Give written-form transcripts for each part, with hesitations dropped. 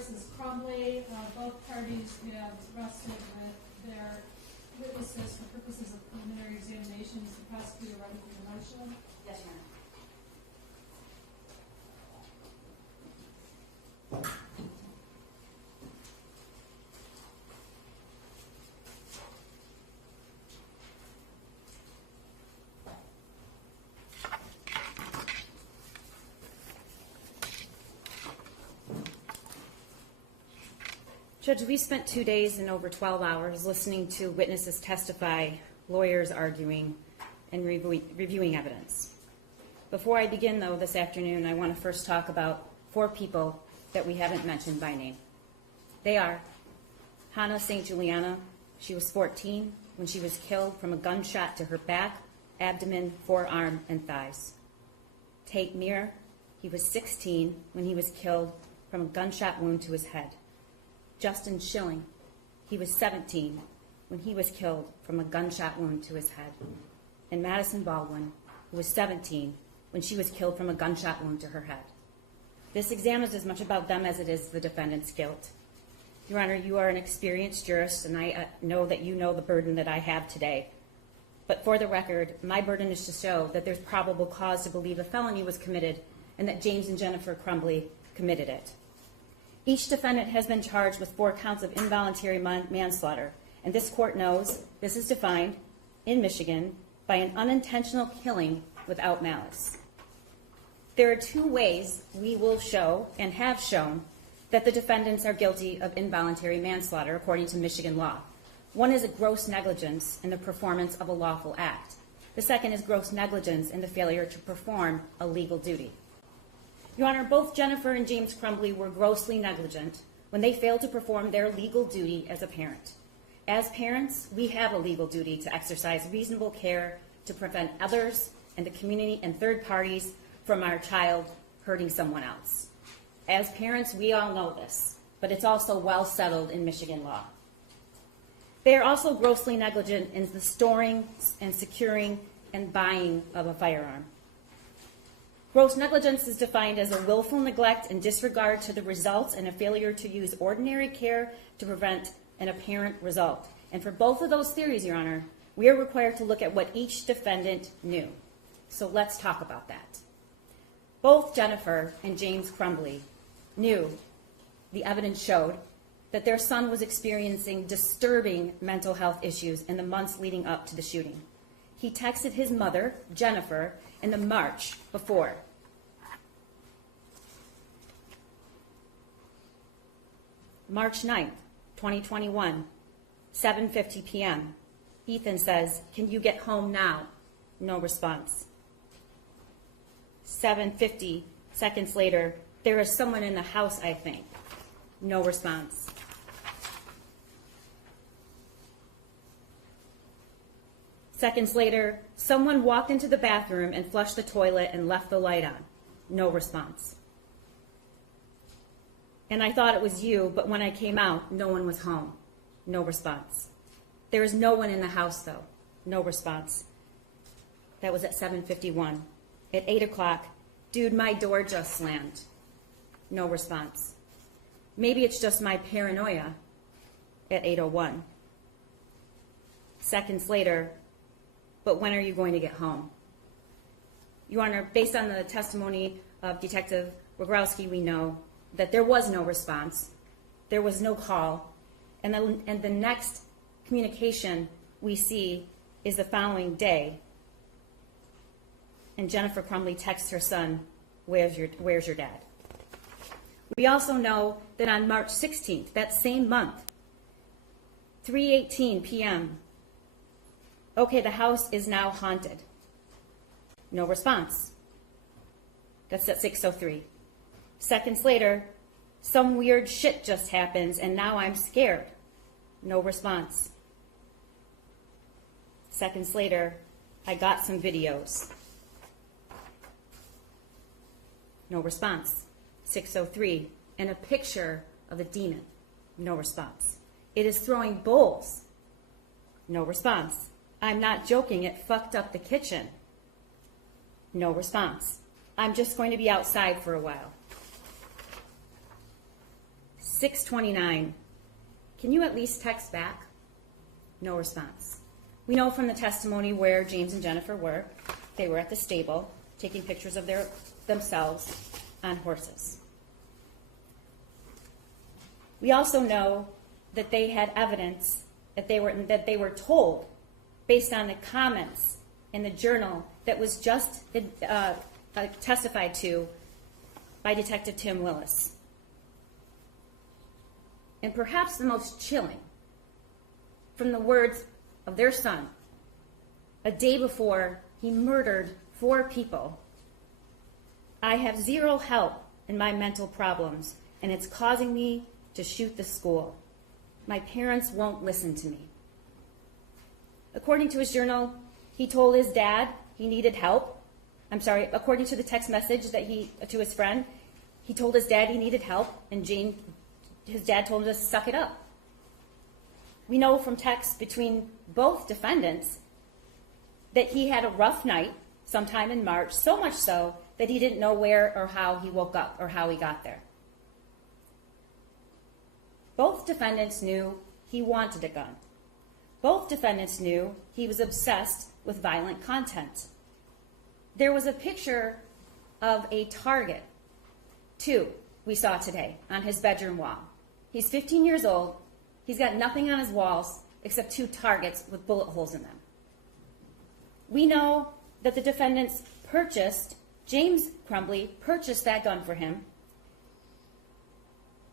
versus Crumbley. Both parties have rested with their witnesses for purposes of preliminary examinations. The prosecutor ready for the motion? Yes, Your Honor. Judge, we spent 2 days and over 12 hours listening to witnesses testify, lawyers arguing, and reviewing evidence. Before I begin, though, this afternoon, I want to first talk about 4 people that we haven't mentioned by name. They are Hannah St. Juliana. She was 14 when she was killed from a gunshot to her back, abdomen, forearm, and thighs. Tate Meir, he was 16 when he was killed from a gunshot wound to his head. Justin Schilling, he was 17 when he was killed from a gunshot wound to his head. And Madison Baldwin, who was 17 when she was killed from a gunshot wound to her head. This exam is as much about them as it is the defendant's guilt. Your Honor, you are an experienced jurist, and I know that you know the burden that I have today. But for the record, my burden is to show that there's probable cause to believe a felony was committed and that James and Jennifer Crumbley committed it. Each defendant has been charged with 4 counts of involuntary manslaughter, and this court knows this is defined in Michigan by an unintentional killing without malice. There are 2 ways we will show and have shown that the defendants are guilty of involuntary manslaughter according to Michigan law. One is a gross negligence in the performance of a lawful act. The second is gross negligence in the failure to perform a legal duty. Your Honor, both Jennifer and James Crumbley were grossly negligent when they failed to perform their legal duty as a parent. As parents, we have a legal duty to exercise reasonable care to prevent others and the community and third parties from our child hurting someone else. As parents, we all know this, but it's also well settled in Michigan law. They are also grossly negligent in the storing and securing and buying of a firearm. Gross negligence is defined as a willful neglect and disregard to the results and a failure to use ordinary care to prevent an apparent result. And for both of those theories, Your Honor, we are required to look at what each defendant knew. So let's talk about that. Both Jennifer and James Crumbley knew, the evidence showed, that their son was experiencing disturbing mental health issues in the months leading up to the shooting. He texted his mother, Jennifer, in the March before. March 9th, 2021, 7:50 p.m. Ethan says, "Can you get home now?" No response. 7:50 seconds later, "There is someone in the house, I think." No response. Seconds later, "Someone walked into the bathroom and flushed the toilet and left the light on." No response. "And I thought it was you, but when I came out, no one was home." No response. "There is no one in the house, though." No response. That was at 7:51. At 8 o'clock, "Dude, my door just slammed." No response. "Maybe it's just my paranoia." At 8:01. Seconds later, "But when are you going to get home?" Your Honor, based on the testimony of Detective Wogrowski, we know that there was no response, there was no call, and the next communication we see is the following day, and Jennifer Crumbley texts her son, where's your dad?" We also know that on March 16th, that same month, 3:18 p.m., "Okay, the house is now haunted." No response. That's at 6:03. Seconds later, "Some weird shit just happens and now I'm scared." No response. Seconds later, "I got some videos." No response. 6:03, "And a picture of a demon." No response. "It is throwing bowls." No response. "I'm not joking, it fucked up the kitchen." No response. "I'm just going to be outside for a while." 6:29. Can you at least text back? No response. We know from the testimony where James and Jennifer were. They were at the stable taking pictures of themselves on horses. We also know that they had evidence that they were told, based on the comments in the journal that was just testified to by Detective Tim Willis. And perhaps the most chilling, from the words of their son, a day before he murdered 4 people. I have zero help in my mental problems, and it's causing me to shoot the school. My parents won't listen to me. According to his journal, he told his dad he needed help. According to the text message to his friend, he told his dad he needed help, and his dad told him to suck it up. We know from texts between both defendants that he had a rough night sometime in March, so much so that he didn't know where or how he woke up or how he got there. Both defendants knew he wanted a gun. Both defendants knew he was obsessed with violent content. There was a picture of a target, 2, we saw today, on his bedroom wall. He's 15 years old. He's got nothing on his walls except 2 targets with bullet holes in them. We know that the defendants James Crumbley purchased that gun for him,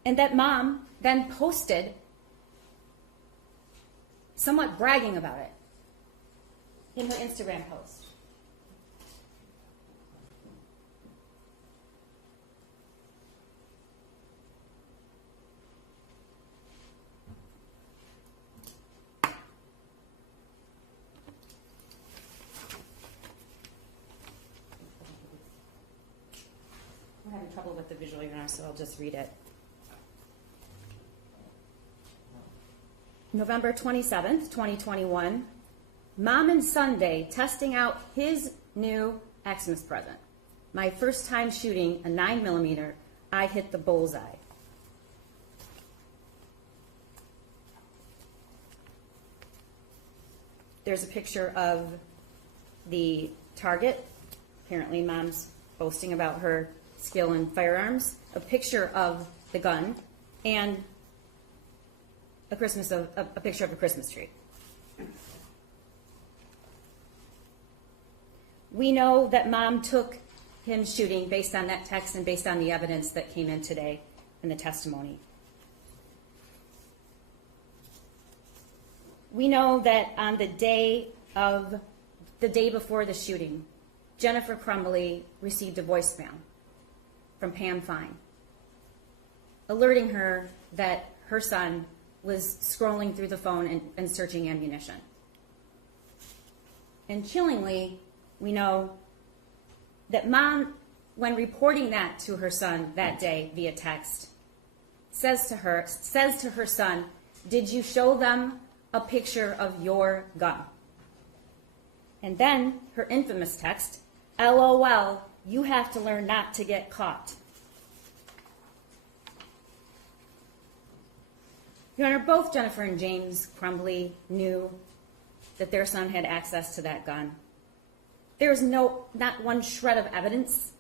and that mom then posted, somewhat bragging about it, in her Instagram post. We're having trouble with the visual, Your Honor, so I'll just read it. November 27th, 2021, Mom and Sunday testing out his new Xmas present. My first time shooting a 9mm, I hit the bullseye. There's a picture of the target. Apparently Mom's boasting about her skill in firearms. A picture of the gun, and a picture of a Christmas tree. We know that Mom took him shooting based on that text and based on the evidence that came in today in the testimony. We know that on the day before the shooting, Jennifer Crumbley received a voicemail from Pam Fine, alerting her that her son was scrolling through the phone and searching ammunition. And chillingly, we know that Mom, when reporting that to her son that day via text, says to her son, "Did you show them a picture of your gun?" And then her infamous text, "LOL, you have to learn not to get caught." Your Honor, both Jennifer and James Crumbley knew that their son had access to that gun. There was not one shred of evidence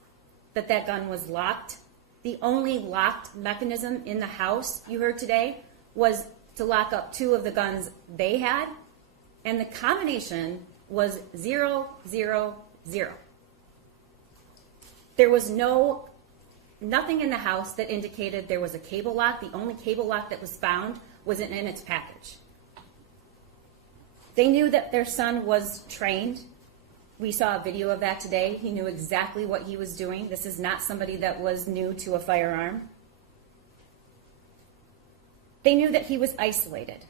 that that gun was locked. The only locked mechanism in the house, you heard today, was to lock up 2 of the guns they had, and the combination was 000. There was nothing in the house that indicated there was a cable lock. The only cable lock that was found wasn't in its package. They knew that their son was trained. We saw a video of that today. He knew exactly what he was doing. This is not somebody that was new to a firearm. They knew that he was isolated,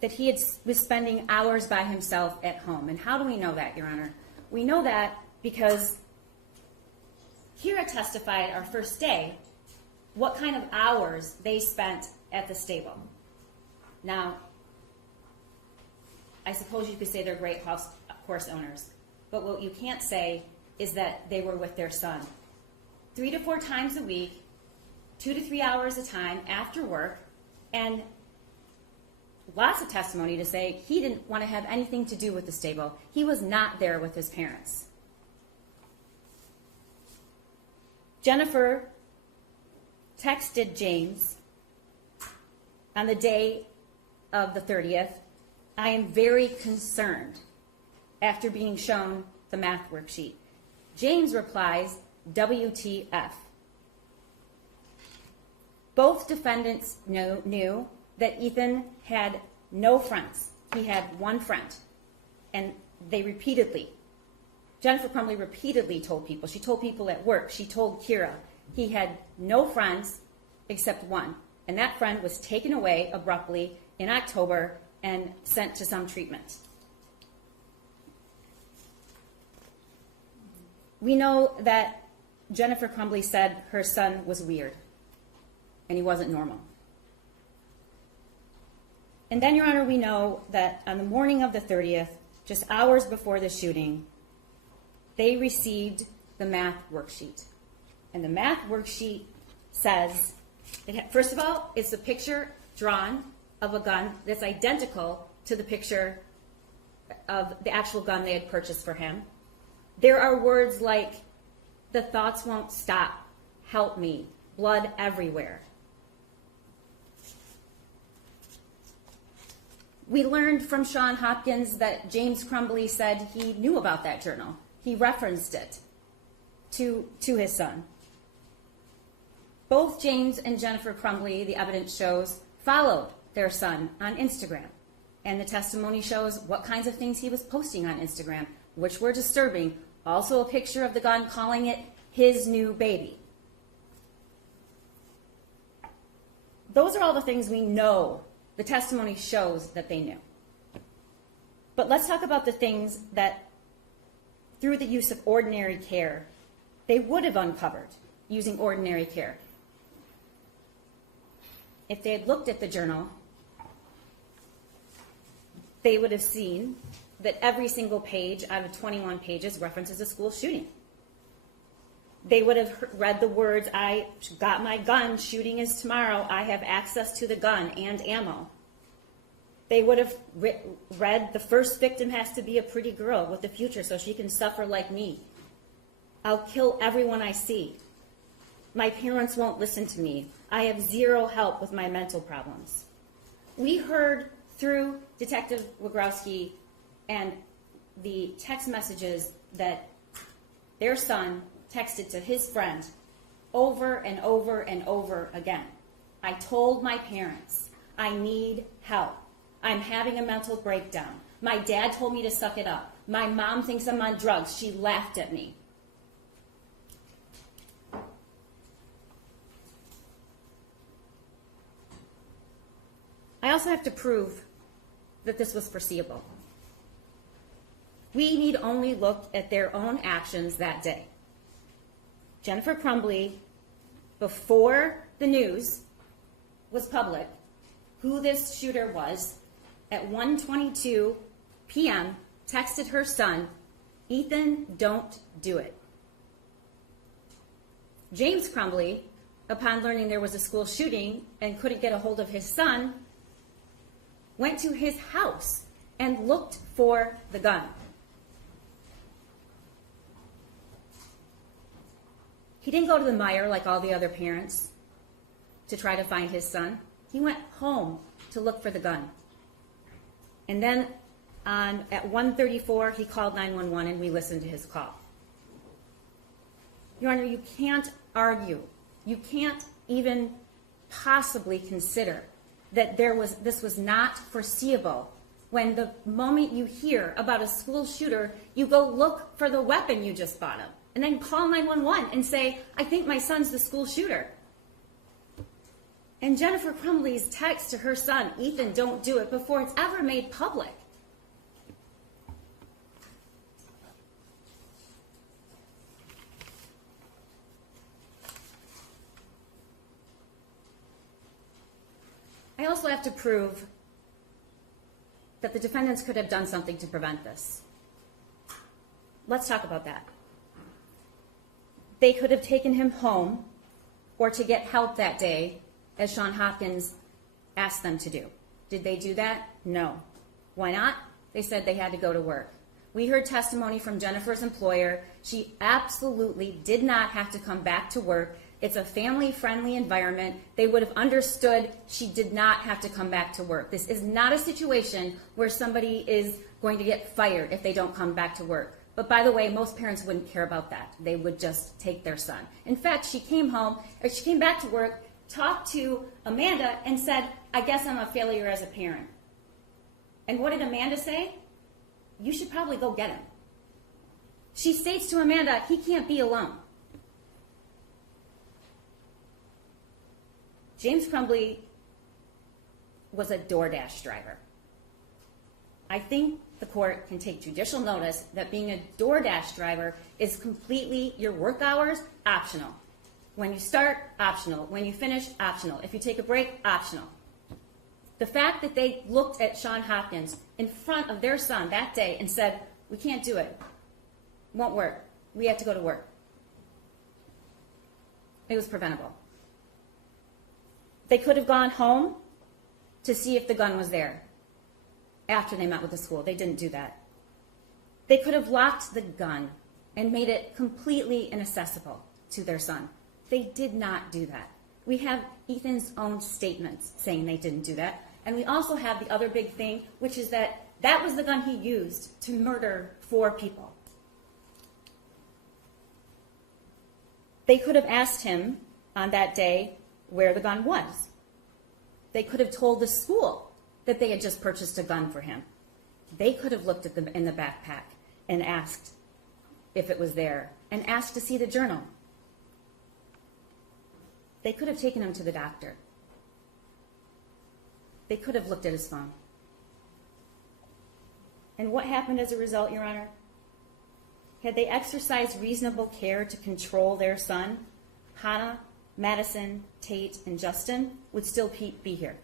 that he was spending hours by himself at home. And how do we know that, Your Honor? We know that because Kira testified our first day what kind of hours they spent at the stable. Now, I suppose you could say they're great horse owners, but what you can't say is that they were with their son 3 to 4 times a week 2 to 3 hours a time after work, and lots of testimony to say he didn't want to have anything to do with the stable. He was not there with his parents. Jennifer texted James on the day of the 30th, "I am very concerned," after being shown the math worksheet. James replies, "WTF." Both defendants knew that Ethan had no friends. He had one friend. And Jennifer Crumbley repeatedly told people. She told people at work. She told Kira he had no friends except one. And that friend was taken away abruptly in October and sent to some treatment. We know that Jennifer Crumbley said her son was weird and he wasn't normal. And then, Your Honor, we know that on the morning of the 30th, just hours before the shooting, they received the math worksheet. And the math worksheet says, first of all, it's a picture drawn of a gun that's identical to the picture of the actual gun they had purchased for him. There are words like, "The thoughts won't stop, help me, blood everywhere." We learned from Sean Hopkins that James Crumbley said he knew about that journal. He referenced it to his son. Both James and Jennifer Crumbley, the evidence shows, followed their son on Instagram. And the testimony shows what kinds of things he was posting on Instagram, which were disturbing. Also a picture of the gun, calling it his new baby. Those are all the things we know. The testimony shows that they knew. But let's talk about the things that, through the use of ordinary care, they would have uncovered using ordinary care. If they had looked at the journal, they would have seen that every single page out of 21 pages references a school shooting. They would have read the words, "I got my gun, shooting is tomorrow, I have access to the gun and ammo." They would have read, "The first victim has to be a pretty girl with a future so she can suffer like me. I'll kill everyone I see. My parents won't listen to me. I have zero help with my mental problems." We heard through Detective Wagrowski and the text messages that their son texted to his friend over and over and over again. "I told my parents, I need help. I'm having a mental breakdown. My dad told me to suck it up. My mom thinks I'm on drugs. She laughed at me." I also have to prove that this was foreseeable. We need only look at their own actions that day. Jennifer Crumbley, before the news was public, who this shooter was, at 1:22 p.m., texted her son, "Ethan, don't do it." James Crumbley, upon learning there was a school shooting and couldn't get a hold of his son, went to his house and looked for the gun. He didn't go to the mire like all the other parents to try to find his son. He went home to look for the gun. And then at 1:34, he called 911 and we listened to his call. Your Honor, you can't argue. You can't even possibly consider that this was not foreseeable. When the moment you hear about a school shooter, you go look for the weapon you just bought him. And then call 911 and say, "I think my son's the school shooter." And Jennifer Crumbley's text to her son, "Ethan, don't do it," before it's ever made public. I also have to prove that the defendants could have done something to prevent this. Let's talk about that. They could have taken him home or to get help that day, as Sean Hopkins asked them to do. Did they do that? No. Why not? They said they had to go to work. We heard testimony from Jennifer's employer. She absolutely did not have to come back to work. It's a family-friendly environment. They would have understood she did not have to come back to work. This is not a situation where somebody is going to get fired if they don't come back to work. But by the way, most parents wouldn't care about that. They would just take their son. In fact, she came back to work, talked to Amanda, and said, I guess I'm a failure as a parent. And what did Amanda say? You should probably go get him. She states to Amanda, he can't be alone. James Crumbley was a DoorDash driver. I think the court can take judicial notice that being a DoorDash driver is completely your work hours, optional. When you start, optional. When you finish, optional. If you take a break, optional. The fact that they looked at Sean Hopkins in front of their son that day and said, we can't do it. Won't work. We have to go to work. It was preventable. They could have gone home to see if the gun was there after they met with the school. They didn't do that. They could have locked the gun and made it completely inaccessible to their son. They did not do that. We have Ethan's own statements saying they didn't do that. And we also have the other big thing, which is that that was the gun he used to murder 4 people. They could have asked him on that day where the gun was. They could have told the school that they had just purchased a gun for him. They could have looked at them in the backpack and asked if it was there and asked to see the journal. They could have taken him to the doctor. They could have looked at his phone. And what happened as a result, Your Honor? Had they exercised reasonable care to control their son, Hannah, Madison, Tate, and Justin would still be here.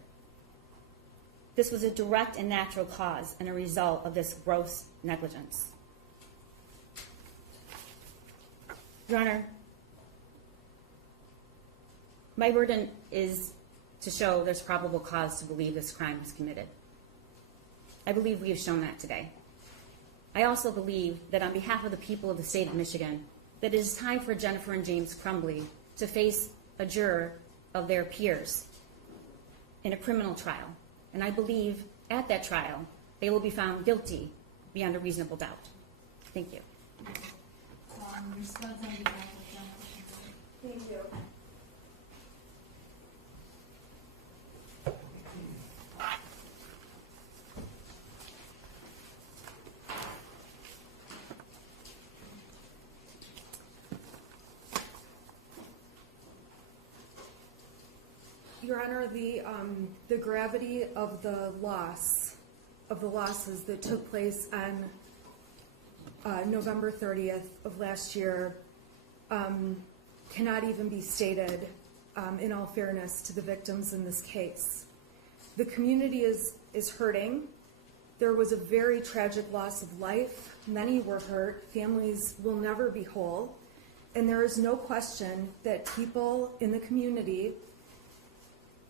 This was a direct and natural cause and a result of this gross negligence. Your Honor, my burden is to show there's probable cause to believe this crime was committed. I believe we have shown that today. I also believe that on behalf of the people of the state of Michigan, that it is time for Jennifer and James Crumbley to face a juror of their peers in a criminal trial. And I believe at that trial, they will be found guilty beyond a reasonable doubt. Thank you. Response on behalf of Jennifer. Thank you. Your Honor, the gravity of the losses that took place on November 30th of last year cannot even be stated in all fairness to the victims in this case. The community is hurting. There was a very tragic loss of life. Many were hurt. Families will never be whole. And there is no question that people in the community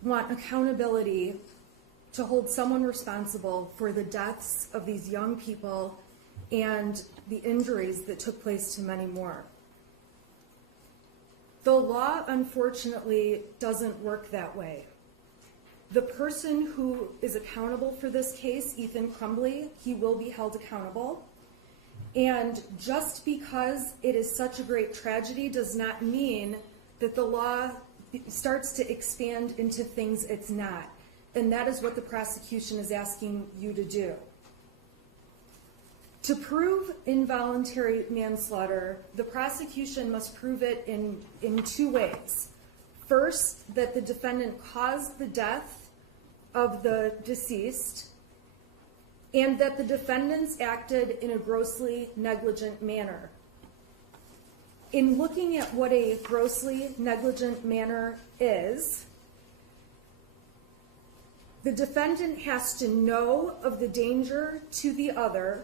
want accountability to hold someone responsible for the deaths of these young people and the injuries that took place to many more. The law, unfortunately, doesn't work that way. The person who is accountable for this case, Ethan Crumbley, he will be held accountable. And just because it is such a great tragedy does not mean that the law starts to expand into things it's not. And that is what the prosecution is asking you to do. To prove involuntary manslaughter, the prosecution must prove it in 2 ways. First, that the defendant caused the death of the deceased, and that the defendants acted in a grossly negligent manner. In looking at what a grossly negligent manner is, the defendant has to know of the danger to the other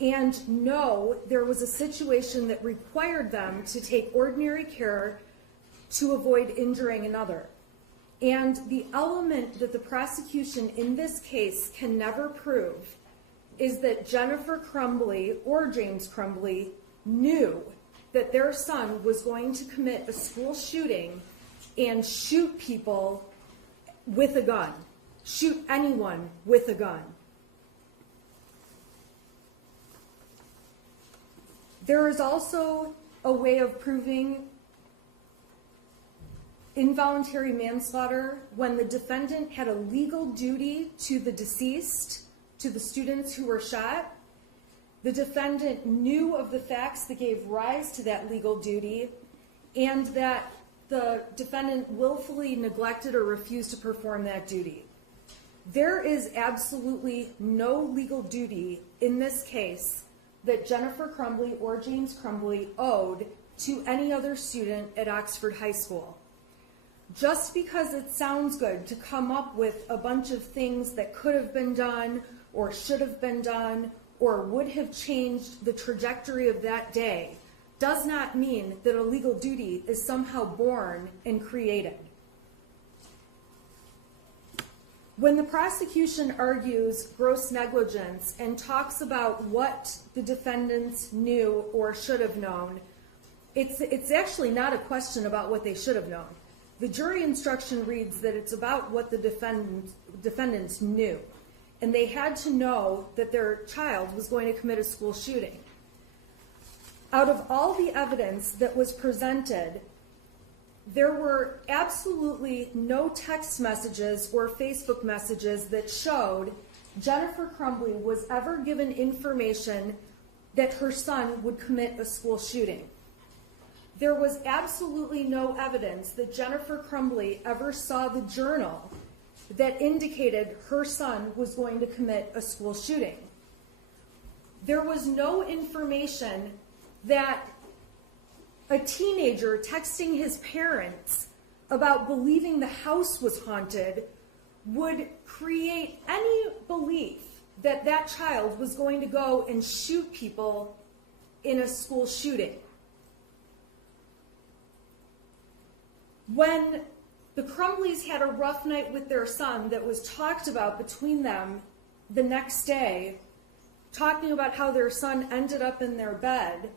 and know there was a situation that required them to take ordinary care to avoid injuring another. And the element that the prosecution in this case can never prove is that Jennifer Crumbley or James Crumbley knew that their son was going to commit a school shooting and shoot people with a gun, shoot anyone with a gun. There is also a way of proving involuntary manslaughter when the defendant had a legal duty to the deceased, to the students who were shot. The defendant knew of the facts that gave rise to that legal duty, and that the defendant willfully neglected or refused to perform that duty. There is absolutely no legal duty in this case that Jennifer Crumbley or James Crumbley owed to any other student at Oxford High School. Just because it sounds good to come up with a bunch of things that could have been done or should have been done or would have changed the trajectory of that day does not mean that a legal duty is somehow born and created. When the prosecution argues gross negligence and talks about what the defendants knew or should have known, it's actually not a question about what they should have known. The jury instruction reads that it's about what the defendants knew, and they had to know that their child was going to commit a school shooting. Out of all the evidence that was presented, there were absolutely no text messages or Facebook messages that showed Jennifer Crumbley was ever given information that her son would commit a school shooting. There was absolutely no evidence that Jennifer Crumbley ever saw the journal that indicated her son was going to commit a school shooting. There was no information that a teenager texting his parents about believing the house was haunted would create any belief that that child was going to go and shoot people in a school shooting. When the Crumbleys had a rough night with their son that was talked about between them the next day, talking about how their son ended up in their bed,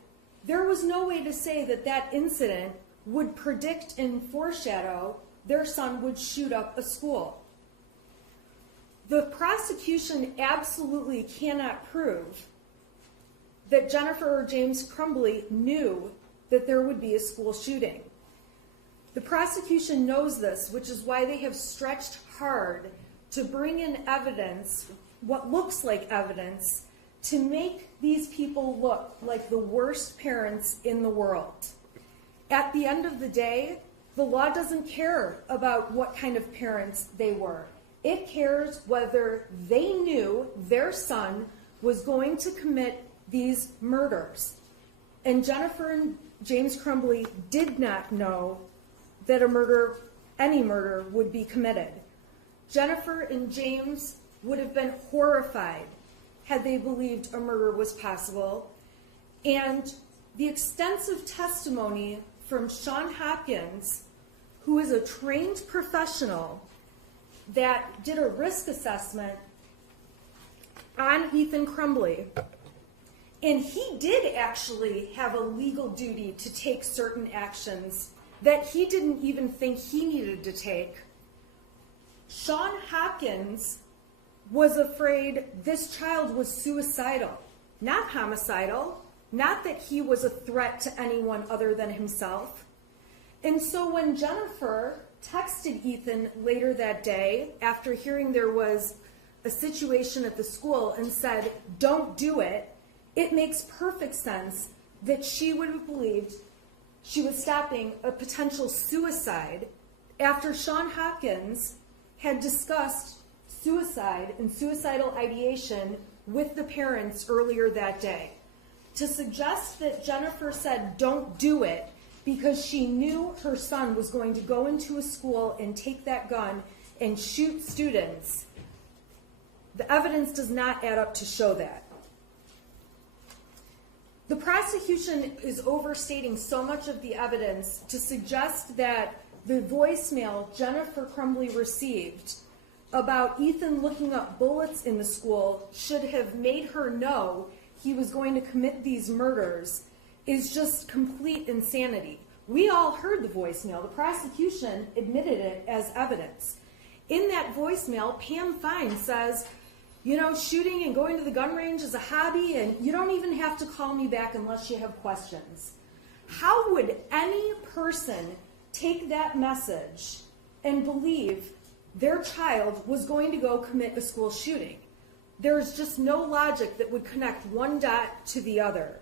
there was no way to say that that incident would predict and foreshadow their son would shoot up a school. The prosecution absolutely cannot prove that Jennifer or James Crumbley knew that there would be a school shooting. The prosecution knows this, which is why they have stretched hard to bring in evidence, what looks like evidence, to make these people look like the worst parents in the world. At the end of the day, the law doesn't care about what kind of parents they were. It cares whether they knew their son was going to commit these murders. And Jennifer and James Crumbley did not know that any murder would be committed. Jennifer and James would have been horrified had they believed a murder was possible. And the extensive testimony from Sean Hopkins, who is a trained professional that did a risk assessment on Ethan Crumbley, and he did actually have a legal duty to take certain actions that he didn't even think he needed to take. Sean Hopkins was afraid this child was suicidal, not homicidal, not that he was a threat to anyone other than himself. And so when Jennifer texted Ethan later that day, after hearing there was a situation at the school, and said, "Don't do it," it makes perfect sense that she would have believed she was stopping a potential suicide after Sean Hopkins had discussed suicide and suicidal ideation with the parents earlier that day. To suggest that Jennifer said, "Don't do it," because she knew her son was going to go into a school and take that gun and shoot students, the evidence does not add up to show that. The prosecution is overstating so much of the evidence to suggest that the voicemail Jennifer Crumbley received about Ethan looking up bullets in the school should have made her know he was going to commit these murders is just complete insanity. We all heard the voicemail. The prosecution admitted it as evidence. In that voicemail, Pam Fine says, you know, shooting and going to the gun range is a hobby, and you don't even have to call me back unless you have questions. How would any person take that message and believe their child was going to go commit a school shooting? There's just no logic that would connect one dot to the other.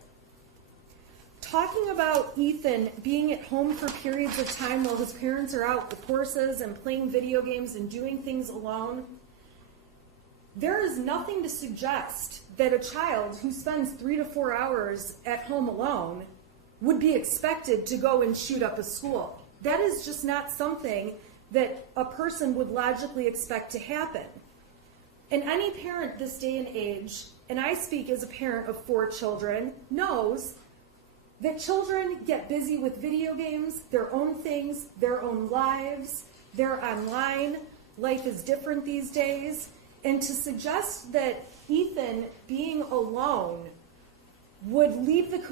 Talking about Ethan being at home for periods of time while his parents are out with horses and playing video games and doing things alone, there is nothing to suggest that a child who spends 3 to 4 hours at home alone would be expected to go and shoot up a school. That is just not something that a person would logically expect to happen. And any parent this day and age, and I speak as a parent of 4 children, knows that children get busy with video games, their own things, their own lives, they're online, life is different these days, and to suggest that Ethan being alone would lead to the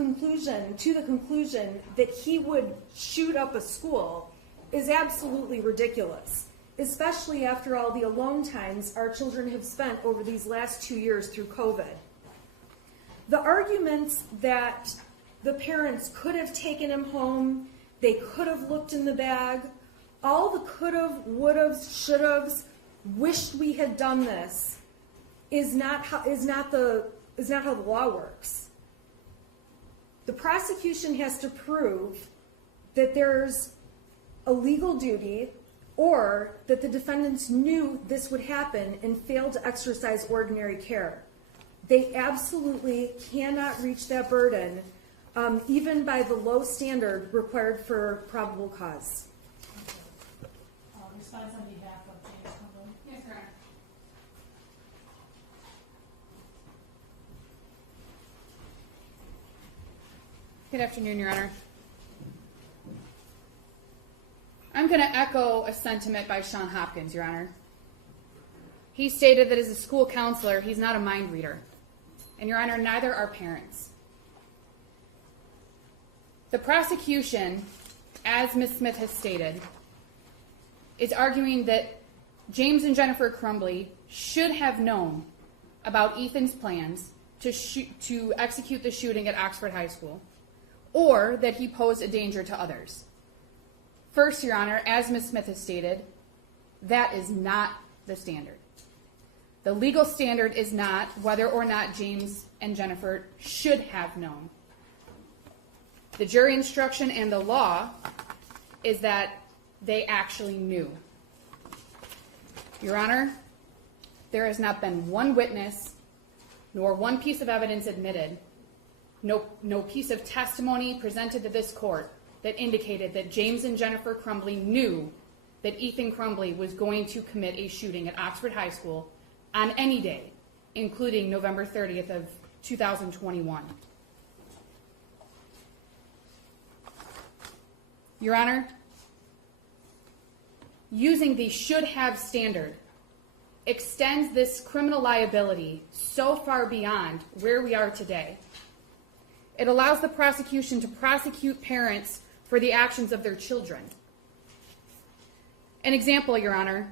conclusion that he would shoot up a school is absolutely ridiculous, especially after all the alone times our children have spent over these last 2 years through COVID. The arguments that the parents could have taken him home, they could have looked in the bag, all the could have, would have, should haves, wished we had done this is not how the law works. The prosecution has to prove that there's a legal duty or that the defendants knew this would happen and failed to exercise ordinary care. They absolutely cannot reach that burden, even by the low standard required for probable cause. Response on behalf of James Crumbley. Yes, Your Honor. Good afternoon, Your Honor. I'm going to echo a sentiment by Sean Hopkins, Your Honor. He stated that as a school counselor, he's not a mind reader. And, Your Honor, neither are parents. The prosecution, as Ms. Smith has stated, is arguing that James and Jennifer Crumbley should have known about Ethan's plans to execute the shooting at Oxford High School, or that he posed a danger to others. First, Your Honor, as Ms. Smith has stated, that is not the standard. The legal standard is not whether or not James and Jennifer should have known. The jury instruction and the law is that they actually knew. Your Honor, there has not been one witness, nor one piece of evidence admitted, no piece of testimony presented to this court that indicated that James and Jennifer Crumbley knew that Ethan Crumbley was going to commit a shooting at Oxford High School on any day, including November 30th of 2021. Your Honor, using the should have standard extends this criminal liability so far beyond where we are today. It allows the prosecution to prosecute parents for the actions of their children. An example, Your Honor,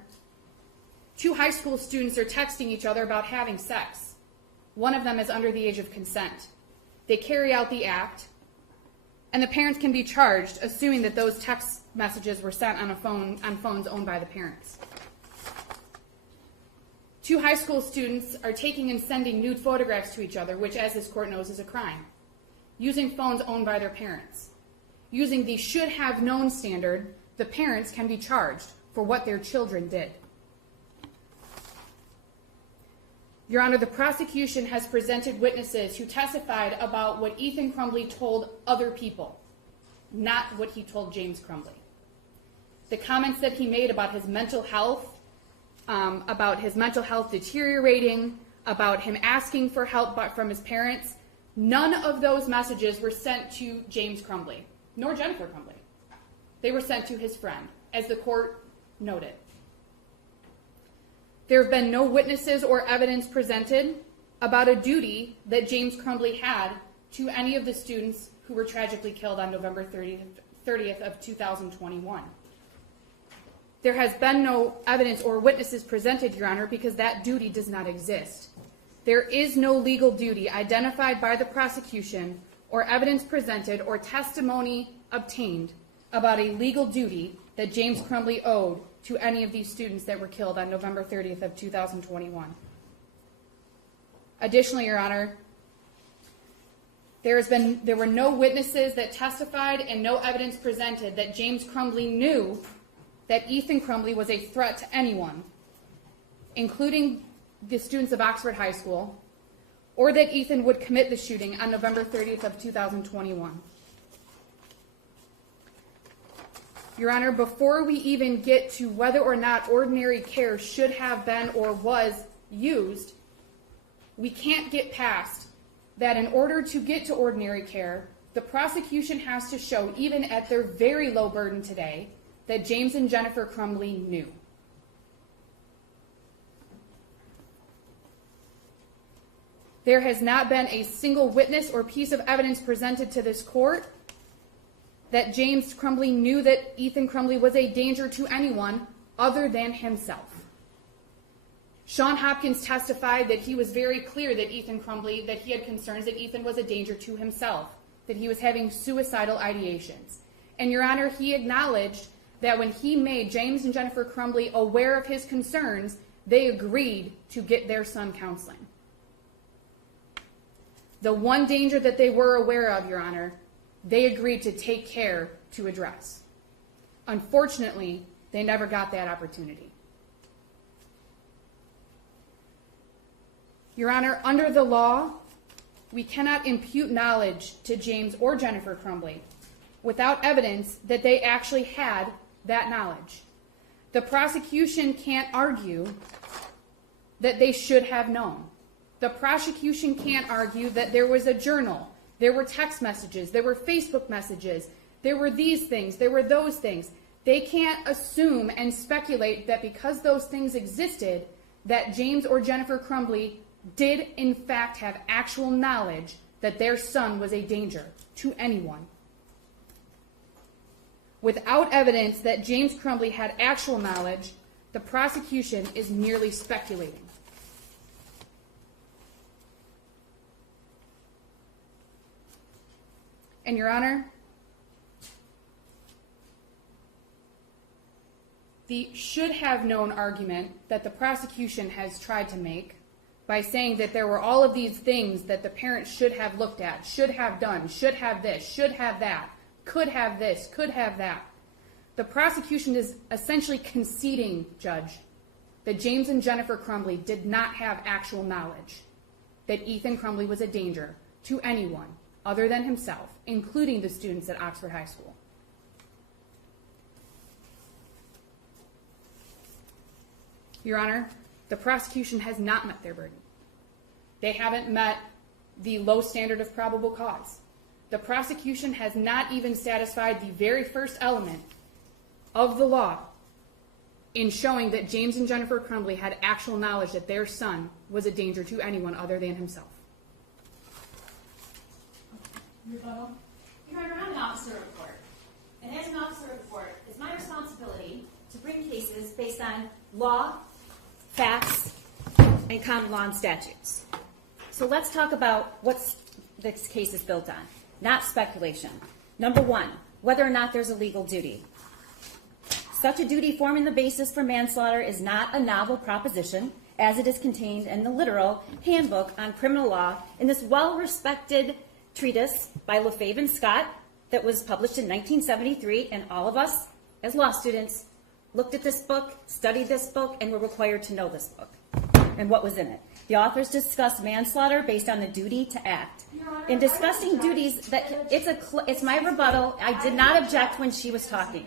2 high school students are texting each other about having sex. One of them is under the age of consent. They carry out the act, and the parents can be charged, assuming that those text messages were sent on phones owned by the parents. 2 high school students are taking and sending nude photographs to each other, which, as this court knows, is a crime, using phones owned by their parents. Using the should have known standard, the parents can be charged for what their children did. Your Honor, the prosecution has presented witnesses who testified about what Ethan Crumbley told other people, not what he told James Crumbley. The comments that he made about his mental health deteriorating, about him asking for help from his parents, None of those messages were sent to James Crumbley, nor Jennifer Crumbley. They were sent to his friend, as the court noted. There have been no witnesses or evidence presented about a duty that James Crumbley had to any of the students who were tragically killed on November 30th of 2021. There has been no evidence or witnesses presented, Your Honor, because that duty does not exist. There is no legal duty identified by the prosecution or evidence presented or testimony obtained about a legal duty that James Crumbley owed to any of these students that were killed on November 30th of 2021. Additionally, Your Honor, there were no witnesses that testified and no evidence presented that James Crumbley knew that Ethan Crumbley was a threat to anyone, including the students of Oxford High School, or that Ethan would commit the shooting on November 30th of 2021. Your Honor, before we even get to whether or not ordinary care should have been or was used, we can't get past that in order to get to ordinary care, the prosecution has to show, even at their very low burden today, that James and Jennifer Crumbley knew. There has not been a single witness or piece of evidence presented to this court that James Crumbley knew that Ethan Crumbley was a danger to anyone other than himself. Sean Hopkins testified that he was very clear that that he had concerns that Ethan was a danger to himself, that he was having suicidal ideations. And Your Honor, he acknowledged that when he made James and Jennifer Crumbley aware of his concerns, they agreed to get their son counseling. The one danger that they were aware of, Your Honor, they agreed to take care to address. Unfortunately, they never got that opportunity. Your Honor, under the law, we cannot impute knowledge to James or Jennifer Crumbley without evidence that they actually had that knowledge. The prosecution can't argue that they should have known. The prosecution can't argue that there was a journal, there were text messages, there were Facebook messages, there were these things, there were those things. They can't assume and speculate that because those things existed, that James or Jennifer Crumbley did in fact have actual knowledge that their son was a danger to anyone. Without evidence that James Crumbley had actual knowledge, the prosecution is merely speculating. And Your Honor, the should have known argument that the prosecution has tried to make by saying that there were all of these things that the parents should have looked at, should have done, should have this, should have that, could have this, could have that. The prosecution is essentially conceding, Judge, that James and Jennifer Crumbley did not have actual knowledge that Ethan Crumbley was a danger to anyone other than himself, including the students at Oxford High School. Your Honor, the prosecution has not met their burden. They haven't met the low standard of probable cause. The prosecution has not even satisfied the very first element of the law in showing that James and Jennifer Crumbley had actual knowledge that their son was a danger to anyone other than himself. Rebuttal. Your Honor, I'm an officer of the court. And as an officer of the court, it's my responsibility to bring cases based on law, Facts, and common law and statutes. So let's talk about what this case is built on, not speculation. Number one, whether or not there's a legal duty. Such a duty forming the basis for manslaughter is not a novel proposition, as it is contained in the literal handbook on criminal law in this well-respected treatise by Lefebvre and Scott that was published in 1973, and all of us, as law students, looked at this book, studied this book, and were required to know this book and what was in it. The authors discuss manslaughter based on the duty to act. In discussing duties, that it's my rebuttal. I did not object when she was talking.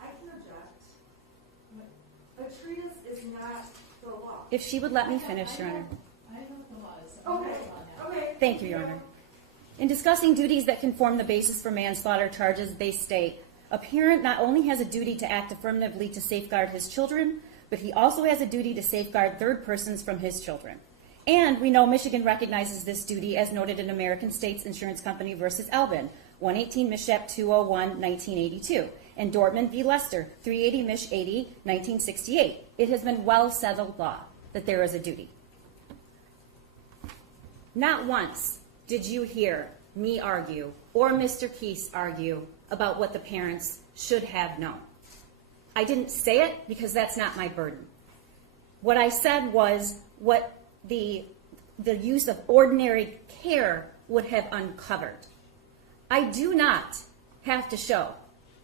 I can object. A treatise is not the law. If she would let me finish, Your Honor. I know the law is. Okay. Thank you, Your Honor. In discussing duties that can form the basis for manslaughter charges, they state, a parent not only has a duty to act affirmatively to safeguard his children, but he also has a duty to safeguard third persons from his children. And we know Michigan recognizes this duty as noted in American States Insurance Company versus Albin, 118 Mishap 201, 1982, and Dortmund v. Lester, 380 Mish 80, 1968. It has been well settled law that there is a duty. Not once did you hear me argue or Mr. Keese argue about what the parents should have known. I didn't say it because that's not my burden. What I said was what the use of ordinary care would have uncovered. I do not have to show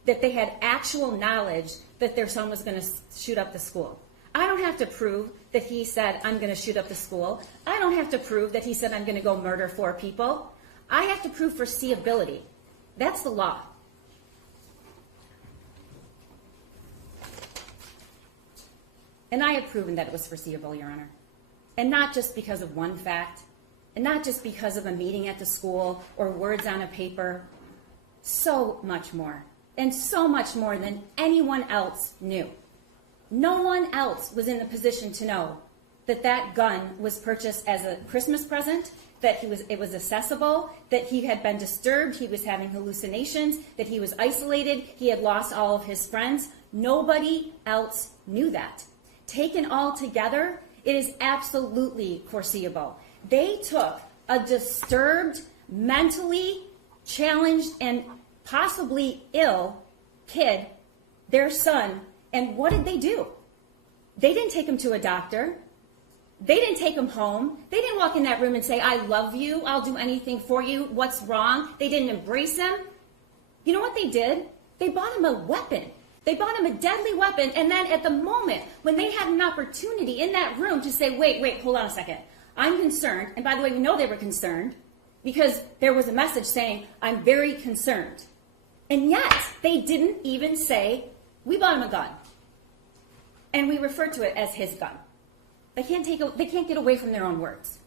that they had actual knowledge that their son was going to shoot up the school. I don't have to prove that he said, I'm going to shoot up the school. I don't have to prove that he said, I'm going to go murder 4 people. I have to prove foreseeability. That's the law. And I have proven that it was foreseeable, Your Honor. And not just because of one fact, and not just because of a meeting at the school or words on a paper. So much more, and so much more than anyone else knew. No one else was in the position to know that that gun was purchased as a Christmas present, that it was accessible, that he had been disturbed, he was having hallucinations, that he was isolated, he had lost all of his friends. Nobody else knew that. Taken all together, it is absolutely foreseeable. They took a disturbed, mentally challenged, and possibly ill kid, their son, and what did they do? They didn't take him to a doctor. They didn't take him home. They didn't walk in that room and say, I love you, I'll do anything for you, what's wrong? They didn't embrace him. You know what they did? They bought him a weapon. They bought him a deadly weapon, and then at the moment when they had an opportunity in that room to say, wait, hold on a second, I'm concerned, and by the way, we know they were concerned because there was a message saying, I'm very concerned. And yet, they didn't even say, we bought him a gun. And we refer to it as his gun. They can't get away from their own words.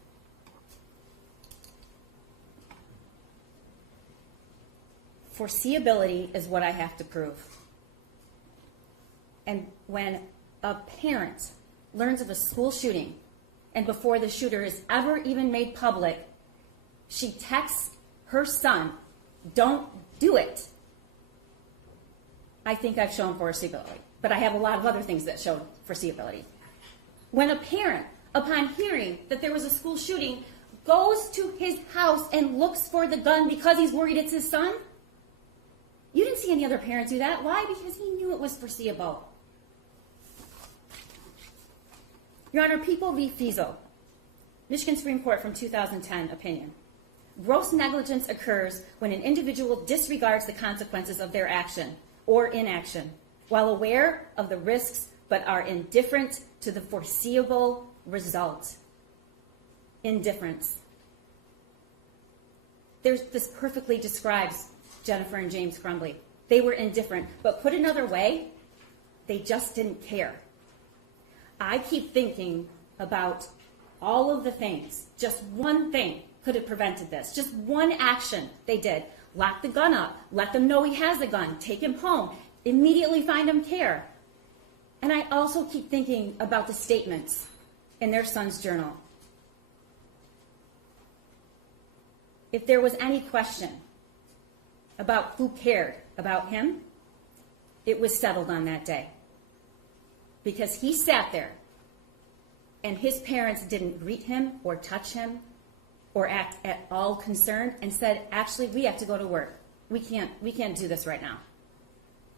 Foreseeability is what I have to prove. And when a parent learns of a school shooting, and before the shooter is ever even made public, she texts her son, don't do it. I think I've shown foreseeability, but I have a lot of other things that show foreseeability. When a parent, upon hearing that there was a school shooting, goes to his house and looks for the gun because he's worried it's his son, you didn't see any other parents do that. Why? Because he knew it was foreseeable. Your Honor, People v. Fiesel, Michigan Supreme Court from 2010 opinion. Gross negligence occurs when an individual disregards the consequences of their action or inaction while aware of the risks but are indifferent to the foreseeable result. Indifference. This perfectly describes Jennifer and James Crumbley. They were indifferent, but put another way, they just didn't care. I keep thinking about all of the things. Just one thing could have prevented this. Just one action they did. Lock the gun up. Let them know he has a gun. Take him home. Immediately find him care. And I also keep thinking about the statements in their son's journal. If there was any question about who cared about him, it was settled on that day. Because he sat there and his parents didn't greet him or touch him or act at all concerned and said, actually, we have to go to work. We can't do this right now.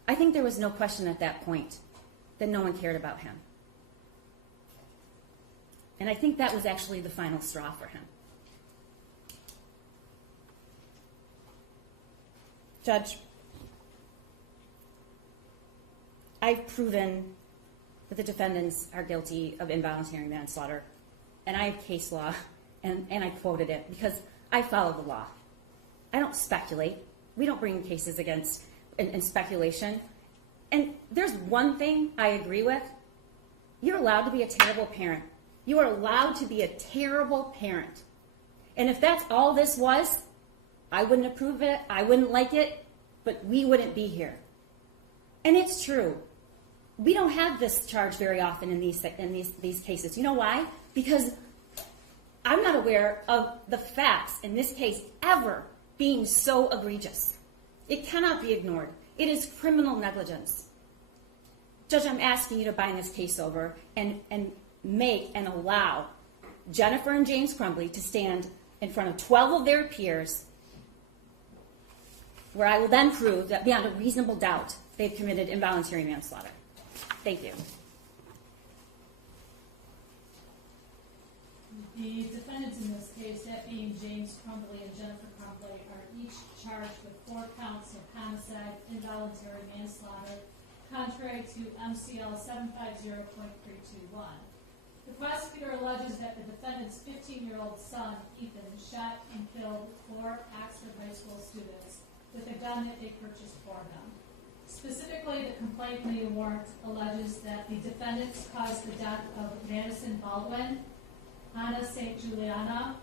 I think there was no question at that point that no one cared about him. And I think that was actually the final straw for him. Judge, I've proven that the defendants are guilty of involuntary manslaughter. And I have case law, and I quoted it because I follow the law. I don't speculate. We don't bring cases against in speculation. And there's one thing I agree with. You're allowed to be a terrible parent. You are allowed to be a terrible parent. And if that's all this was, I wouldn't approve it, I wouldn't like it, but we wouldn't be here. And it's true. We don't have this charge very often in these cases. You know why? Because I'm not aware of the facts in this case ever being so egregious. It cannot be ignored. It is criminal negligence. Judge, I'm asking you to bind this case over and make and allow Jennifer and James Crumbley to stand in front of 12 of their peers, where I will then prove that beyond a reasonable doubt they've committed involuntary manslaughter. Thank you. The defendants in this case, that being James Crumbley and Jennifer Crumbley, are each charged with 4 counts of homicide, involuntary manslaughter, contrary to MCL 750.321. The prosecutor alleges that the defendant's 15-year-old son, Ethan, shot and killed 4 Oxford High School students with a gun that they purchased for them. Specifically, the complaint in the warrant alleges that the defendants caused the death of Madison Baldwin, Anna St. Juliana,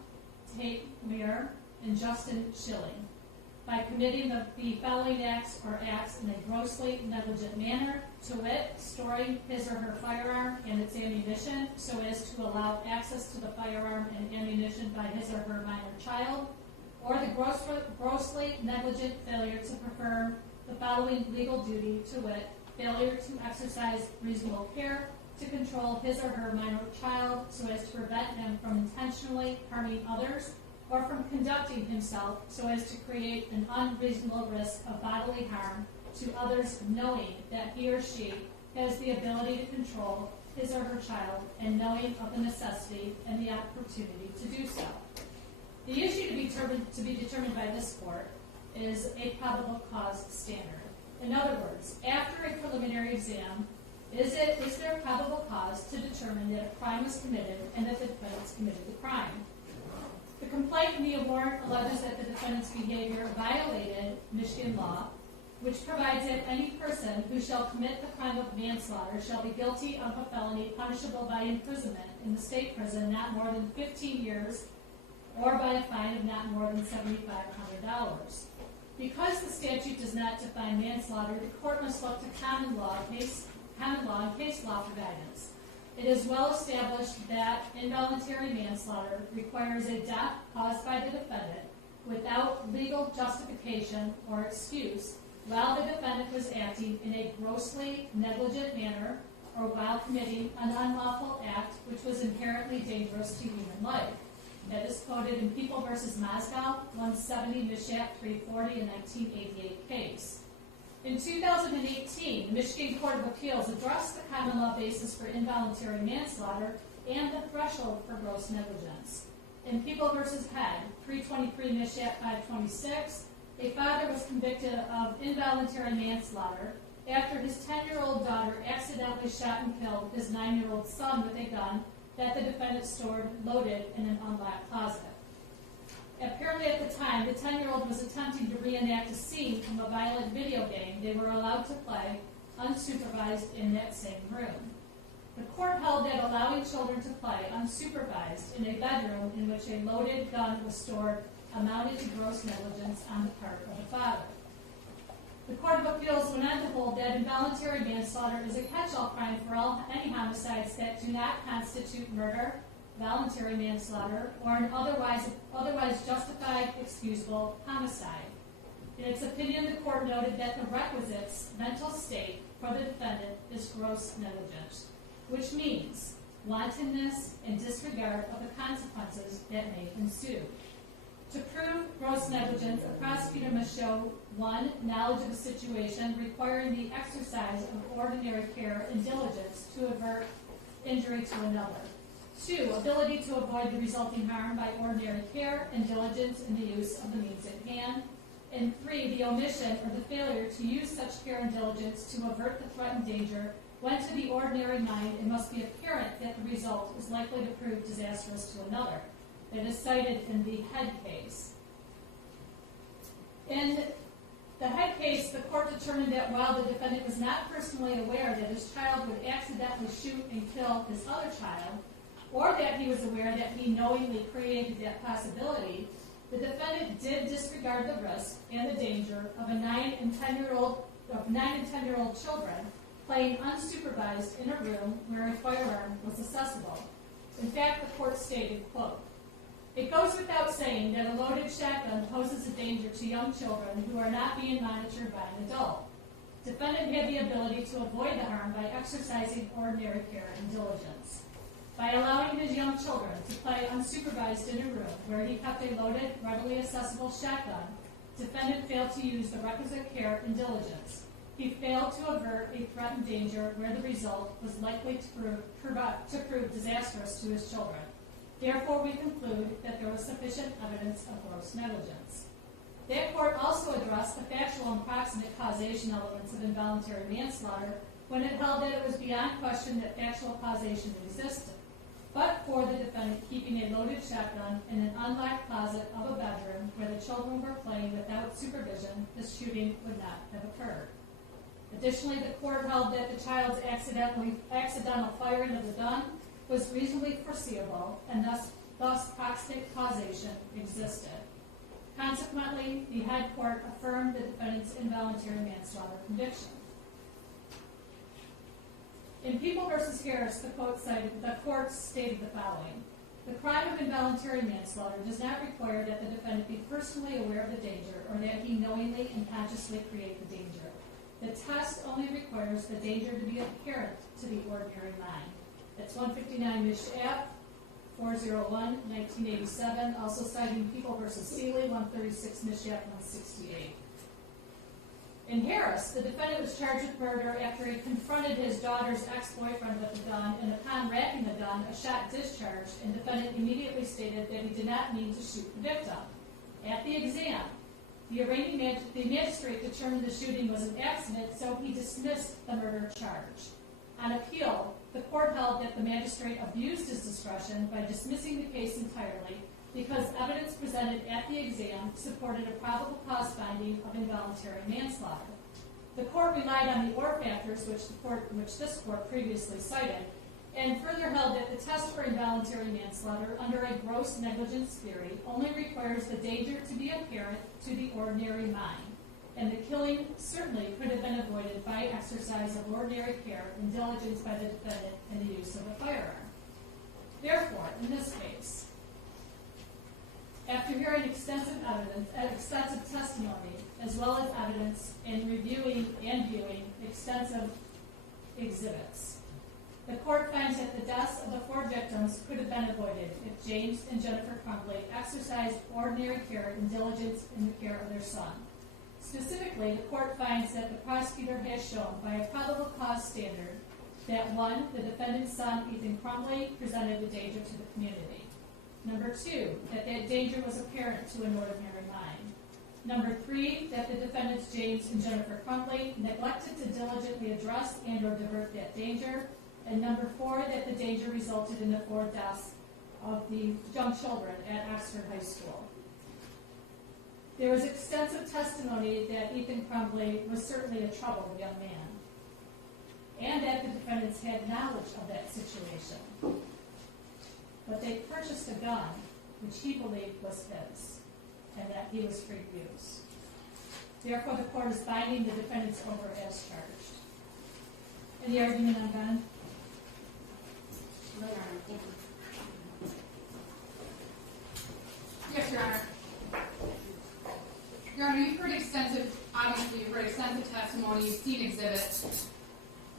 Tate Muir, and Justin Schilling by committing the following acts or acts in a grossly negligent manner, to wit, storing his or her firearm and its ammunition so as to allow access to the firearm and ammunition by his or her minor child, or the grossly negligent failure to perform the following legal duty, to wit, failure to exercise reasonable care to control his or her minor child so as to prevent him from intentionally harming others, or from conducting himself so as to create an unreasonable risk of bodily harm to others, knowing that he or she has the ability to control his or her child and knowing of the necessity and the opportunity to do so. The issue to be determined by this court is a probable cause standard. In other words, after a preliminary exam, is there probable cause to determine that a crime was committed and that the defendants committed the crime? The complaint in the warrant alleges that the defendant's behavior violated Michigan law, which provides that any person who shall commit the crime of manslaughter shall be guilty of a felony punishable by imprisonment in the state prison not more than 15 years or by a fine of not more than $7,500. Because the statute does not define manslaughter, the court must look to common law and case law for guidance. It is well established that involuntary manslaughter requires a death caused by the defendant without legal justification or excuse while the defendant was acting in a grossly negligent manner or while committing an unlawful act which was inherently dangerous to human life. That is quoted in People v. Moscow, 170 Mishap 340, a 1988 case. In 2018, the Michigan Court of Appeals addressed the common law basis for involuntary manslaughter and the threshold for gross negligence. In People v. Head, 323 Mishap 526, a father was convicted of involuntary manslaughter after his 10-year-old daughter accidentally shot and killed his 9-year-old son with a gun that the defendant stored loaded in an unlocked closet. Apparently at the time, the 10-year-old was attempting to reenact a scene from a violent video game they were allowed to play unsupervised in that same room. The court held that allowing children to play unsupervised in a bedroom in which a loaded gun was stored amounted to gross negligence on the part of the father. The Court of Appeals went on to hold that involuntary manslaughter is a catch-all crime for any homicides that do not constitute murder, voluntary manslaughter, or an otherwise justified, excusable homicide. In its opinion, the court noted that the requisites mental state for the defendant is gross negligence, which means wantonness and disregard of the consequences that may ensue. To prove gross negligence, a prosecutor must show 1, knowledge of a situation requiring the exercise of ordinary care and diligence to avert injury to another. 2, ability to avoid the resulting harm by ordinary care and diligence in the use of the means at hand. And 3, the omission or the failure to use such care and diligence to avert the threatened danger when to the ordinary mind it must be apparent that the result is likely to prove disastrous to another. That is cited in the Head case. In the Head case, the court determined that while the defendant was not personally aware that his child would accidentally shoot and kill his other child, or that he was aware that he knowingly created that possibility, The defendant did disregard the risk and the danger of 9 and 10-year-old children playing unsupervised in a room where a firearm was accessible. In fact, the court stated, quote, "It goes without saying that a loaded shotgun poses a danger to young children who are not being monitored by an adult. Defendant had the ability to avoid the harm by exercising ordinary care and diligence. By allowing his young children to play unsupervised in a room where he kept a loaded, readily accessible shotgun, defendant failed to use the requisite care and diligence. He failed to avert a threatened danger where the result was likely to prove disastrous to his children. Therefore, we conclude that there was sufficient evidence of gross negligence." That court also addressed the factual and proximate causation elements of involuntary manslaughter when it held that it was beyond question that factual causation existed, but for the defendant keeping a loaded shotgun in an unlocked closet of a bedroom where the children were playing without supervision, the shooting would not have occurred. Additionally, the court held that the child's accidental firing of the gun was reasonably foreseeable and thus proximate causation existed. Consequently, the head court affirmed the defendant's involuntary manslaughter conviction. In People v. Harris, the court stated the following: "The crime of involuntary manslaughter does not require that the defendant be personally aware of the danger or that he knowingly and consciously create the danger. The test only requires the danger to be apparent to the ordinary mind." That's 159 Mich. App, 401, 1987, also citing People v. Seeley, 136 Mich. App, 168. In Harris, the defendant was charged with murder after he confronted his daughter's ex-boyfriend with a gun, and upon wrapping the gun, a shot discharged, and the defendant immediately stated that he did not mean to shoot the victim. At the exam, the magistrate determined the shooting was an accident, so he dismissed the murder charge. On appeal, the court held that the magistrate abused his discretion by dismissing the case entirely because evidence presented at the exam supported a probable cause finding of involuntary manslaughter. The court relied on the OR factors, which this court previously cited, and further held that the test for involuntary manslaughter under a gross negligence theory only requires the danger to be apparent to the ordinary mind, and the killing certainly could have been avoided by exercise of ordinary care and diligence by the defendant in the use of a firearm. Therefore, in this case, after hearing extensive testimony, as well as evidence and reviewing and viewing extensive exhibits, the court finds that the deaths of the 4 victims could have been avoided if James and Jennifer Crumbley exercised ordinary care and diligence in the care of their son. Specifically, the court finds that the prosecutor has shown by a probable cause standard that 1, the defendant's son, Ethan Crumbley, presented a danger to the community. Number 2, that danger was apparent to an ordinary mind. Number 3, that the defendants James and Jennifer Crumbley neglected to diligently address and or divert that danger. And number 4, that the danger resulted in the 4 deaths of the young children at Oxford High School. There was extensive testimony that Ethan Crumbley was certainly a troubled young man, and that the defendants had knowledge of that situation. But they purchased a gun which he believed was his, and that he was free to use. Therefore, the court is finding the defendants over as charged. Any argument on gun? Yes, Your Honor. Your Honor, you've heard extensive testimony, you've seen exhibits,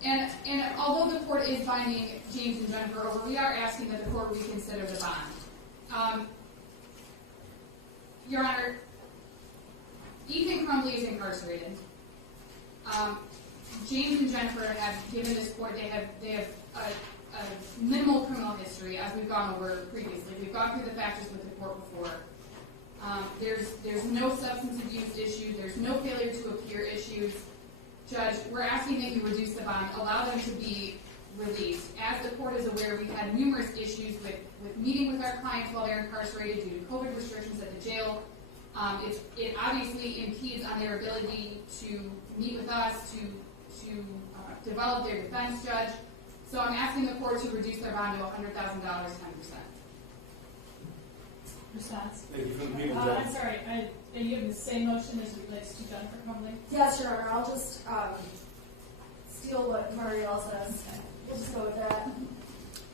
and although the court is finding James and Jennifer over, we are asking that the court reconsider the bond. Your Honor, Ethan Crumbley is incarcerated. James and Jennifer have given this court, they have a minimal criminal history, as we've gone over previously. We've gone through the factors with the court before. There's no substance abuse issues. There's no failure to appear issues. Judge, we're asking that you reduce the bond, allow them to be released. As the court is aware, we've had numerous issues with meeting with our clients while they're incarcerated due to COVID restrictions at the jail. It obviously impedes on their ability to meet with us, to develop their defense, Judge. So I'm asking the court to reduce their bond to $100,000, 10%. response? Thank you. From the people, I'm Judge. sorry, are you having the same motion as it relates to Jennifer Crumbley? Yes, Your Honor, I'll just steal what Marielle says. We'll just go with that.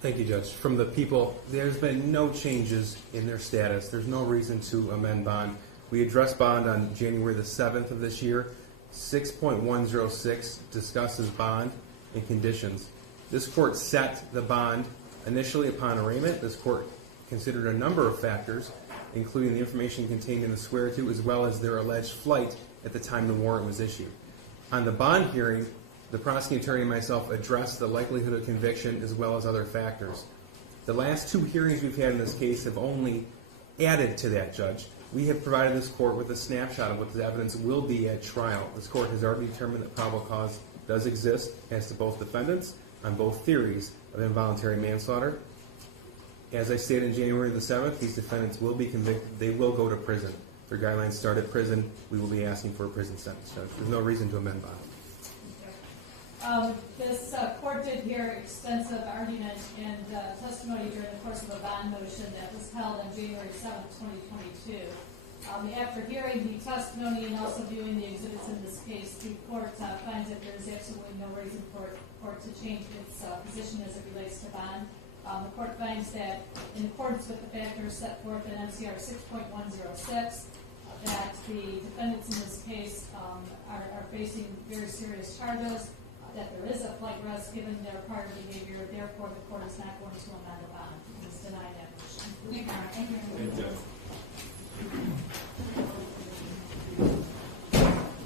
Thank you, Judge. From the people, there's been no changes in their status. There's no reason to amend bond. We addressed bond on January the 7th of this year. 6.106 discusses bond and conditions. This court set the bond initially upon arraignment. This court considered a number of factors, including the information contained in the swear-to, as well as their alleged flight at the time the warrant was issued. On the bond hearing, the prosecuting attorney and myself addressed the likelihood of conviction as well as other factors. The last two hearings we've had in this case have only added to that, Judge. We have provided this court with a snapshot of what the evidence will be at trial. This court has already determined that probable cause does exist as to both defendants on both theories of involuntary manslaughter. As I stated in January the 7th, these defendants will be convicted. They will go to prison. Their guidelines start at prison. We will be asking for a prison sentence, Judge. There's no reason to amend bond. This court did hear extensive argument and testimony during the course of a bond motion that was held on January 7th, 2022. After hearing the testimony and also viewing the exhibits in this case, the court finds that there is absolutely no reason for the court to change its position as it relates to bond. The court finds that in accordance with the factors set forth in MCR 6.106, that the defendants in this case are facing very serious charges, that there is a flight risk given their prior behavior, therefore the court is not going to amend the bond. It is denied that motion. Thank you. Thank you, Judge.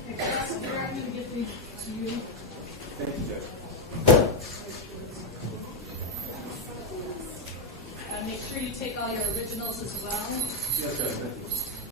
Okay, Counsel, I'm going to give these to you. Thank you, Judge. Make sure you take all your originals as well. Yes, Judge.